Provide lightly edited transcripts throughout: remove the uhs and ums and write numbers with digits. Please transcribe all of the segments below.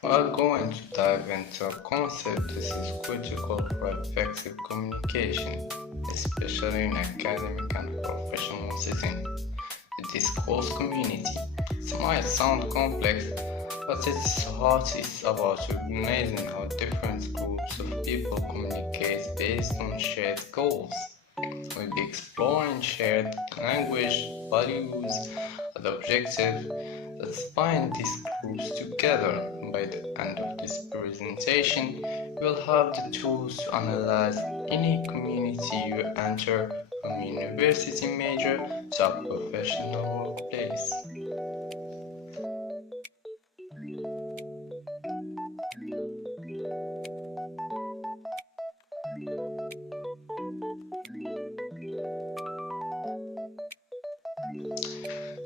We are going to dive into a concept that is critical for effective communication, especially in academic and professional settings: the discourse community. It might sound complex, but at its heart is about recognizing how different groups of people communicate based on shared goals. We'll be exploring shared language, values, and objectives that bind these groups together. By the end of this presentation, you'll have the tools to analyze any community you enter, from university major to a professional workplace.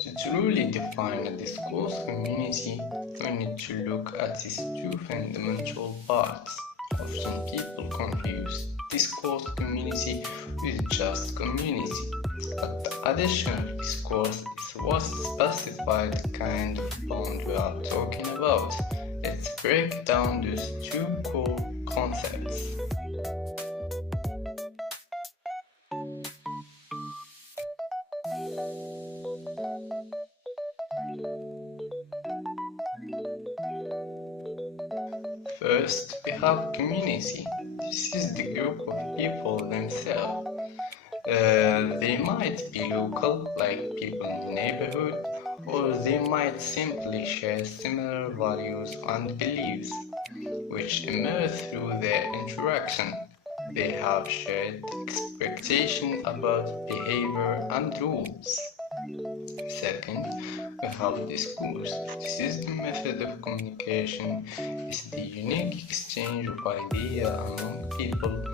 To truly define a discourse community, we need to look at its two fundamental parts. Often people confuse discourse community with just community, but the additional discourse is what specifies the kind of bond we are talking about. Let's break down those two core concepts. First, we have community. This is the group of people themselves. They might be local, like people in the neighborhood, or they might simply share similar values and beliefs, which emerge through their interaction. They have shared expectations about behavior and rules. Second, we have discourse. This is the method of communication. It's the unique exchange of ideas among people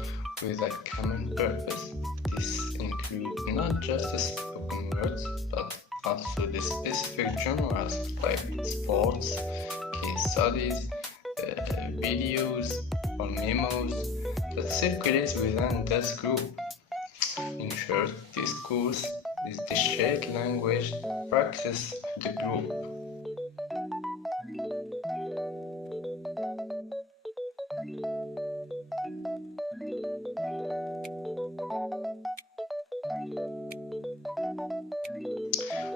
with a common purpose. This includes not just the spoken words, but also the specific genres like sports, case studies, videos, or memos that circulate within this group. In short, discourse is the shared language practice of the group.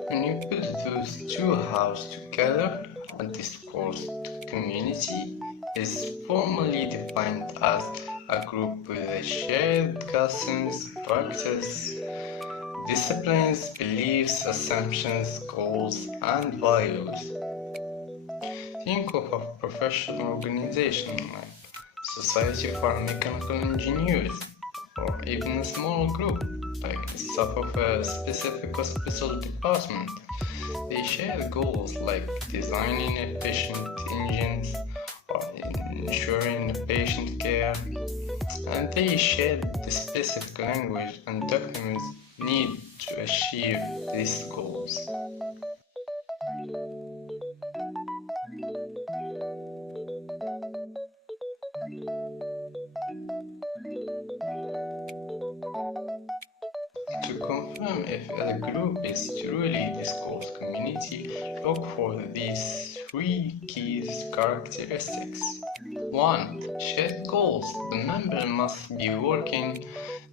When you put those two halves together, a discourse community is formally defined as a group with a shared customs, practice, disciplines, beliefs, assumptions, goals, and values. Think of a professional organization like Society for Mechanical Engineers, or even a small group like the staff of a specific hospital department. They share goals like designing efficient engines or ensuring patient care, and they share the specific language and documents needed to achieve these goals. To confirm if a group is truly discourse community, look for these three key characteristics. 1. Shared goals. The member must be working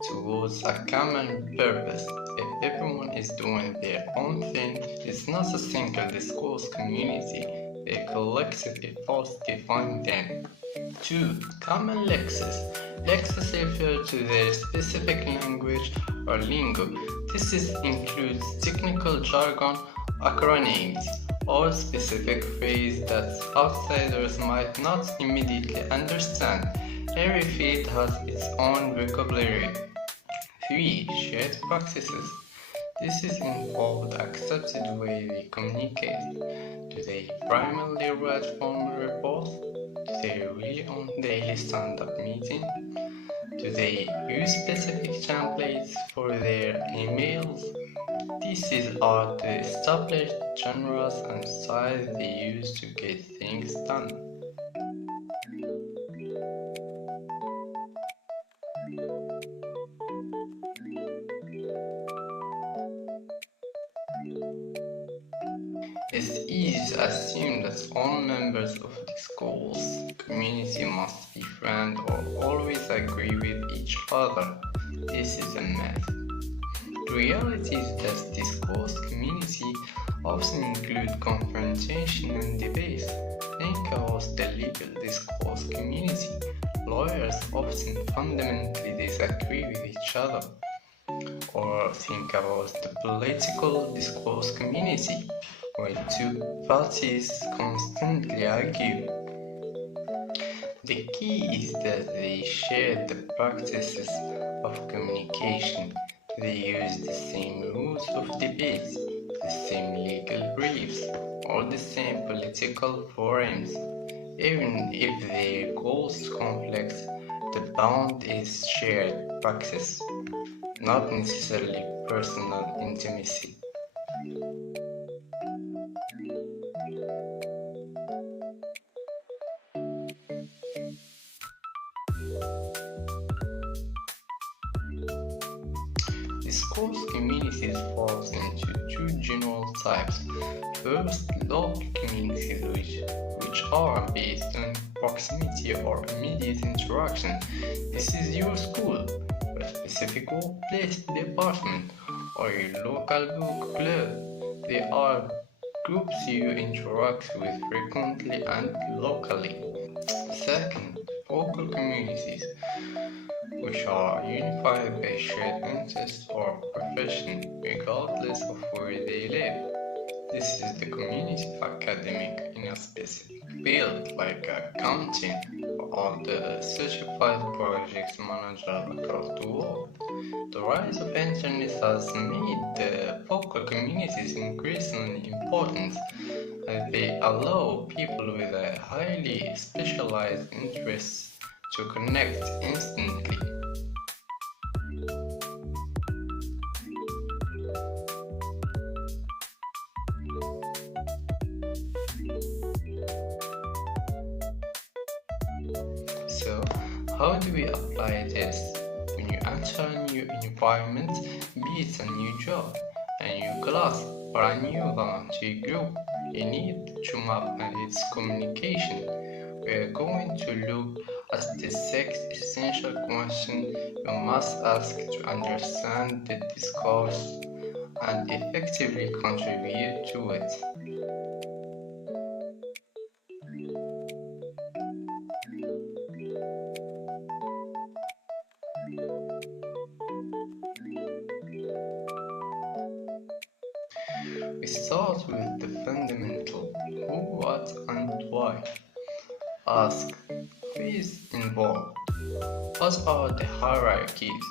towards a common purpose. If everyone is doing their own thing, it's not a single discourse community. A collective efforts define them. 2. Common Lexis. Lexis refers to their specific language or lingo. This includes technical jargon, acronyms, or specific phrases that outsiders might not immediately understand. Every field has its own vocabulary. 3. Shared practices. This involved accepted way they communicate. Do they primarily write formal reports? Do they agree on daily stand-up meeting? Do they use specific templates for their emails? These are the established genres and styles they use to get things done. It's easy to assume that all members of discourse community must be friends or always agree with each other. This is a myth. The reality is that discourse community often include confrontation and debate. Think about the legal discourse community. Lawyers often fundamentally disagree with each other. Or think about the political discourse community, where two parties constantly argue. The key is that they share the practices of communication. They use the same rules of debate, the same legal briefs, or the same political forums. Even if their goals conflict, the bond is shared practice, not necessarily personal intimacy. Discourse communities fall into two general types. First, local communities which are based on proximity or immediate interaction. This is your school, a specific workplace department, or a local book club. They are groups you interact with frequently and locally. Second, focal communities, which are unified by shared interests or profession, regardless of where they live. This is the community of academic in a specific field, like accounting, or the certified project manager across the world. The rise of internet has made the focal communities increasingly important. They allow people with a highly specialized interests to connect instantly. So, how do we apply this? When you enter a new environment, be it a new job, a new class, or a new volunteer group, you need to map its communication. We are going to look at the 6 essential questions you must ask to understand the discourse and effectively contribute to it. We start with the fundamental who, what, and why. Ask who is involved? What are the hierarchies?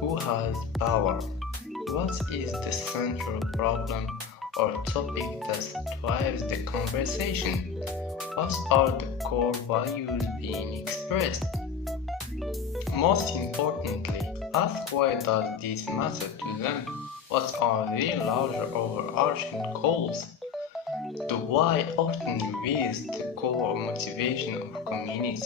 Who has power? What is the central problem or topic that drives the conversation? What are the core values being expressed? Most importantly, ask why does this matter to them? What are their larger overarching goals? The why often reveals the core motivation of community.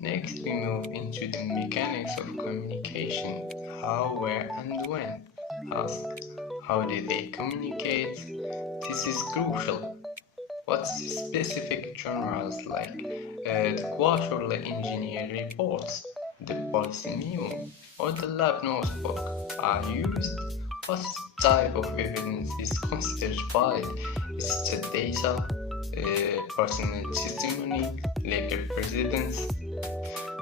Next, we move into the mechanics of communication: how, where, and when. Ask, how do they communicate? This is crucial. What specific genres like the quarterly engineer reports, the policy memo, or the lab notebook are used? What type of evidence is considered valid? Is it data, personal testimony, legal precedents?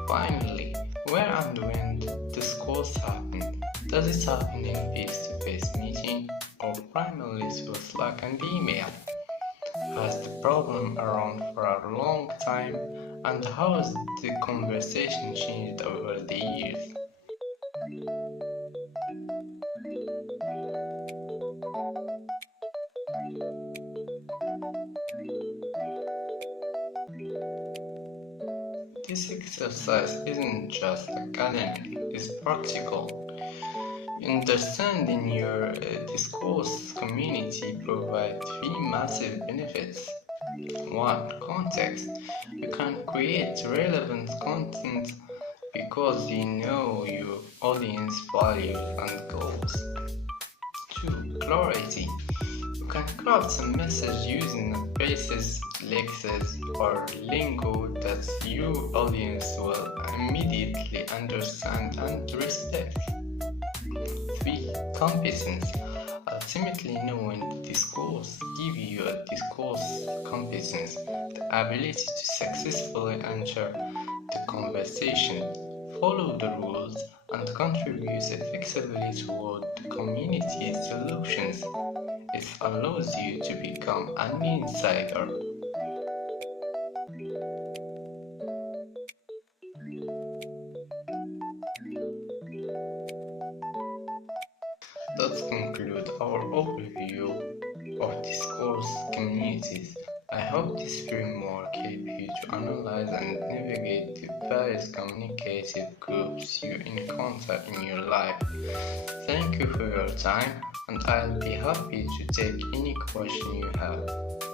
Finally, where and when discourse happen? Does it happen in face-to-face meeting or primarily through Slack and email? Has the problem around for a long time, and how has the conversation changed over the years? This exercise isn't just academic, it's practical. Understanding your discourse community provides 3 massive benefits. 1. Context. You can create relevant content because you know your audience values and goals. 2. Clarity. You can craft a message using phrases, Lexis, or lingo that your audience will immediately understand and respect. 3. Competence. Ultimately, knowing the discourse gives you a discourse competence, the ability to successfully enter the conversation, follow the rules, and contribute effectively toward the community's solutions. It allows you to become an insider. That concludes our overview of discourse communities. I hope this framework helps you to analyze and navigate the various communicative groups you encounter in your life. Thank you for your time, and I'll be happy to take any question you have.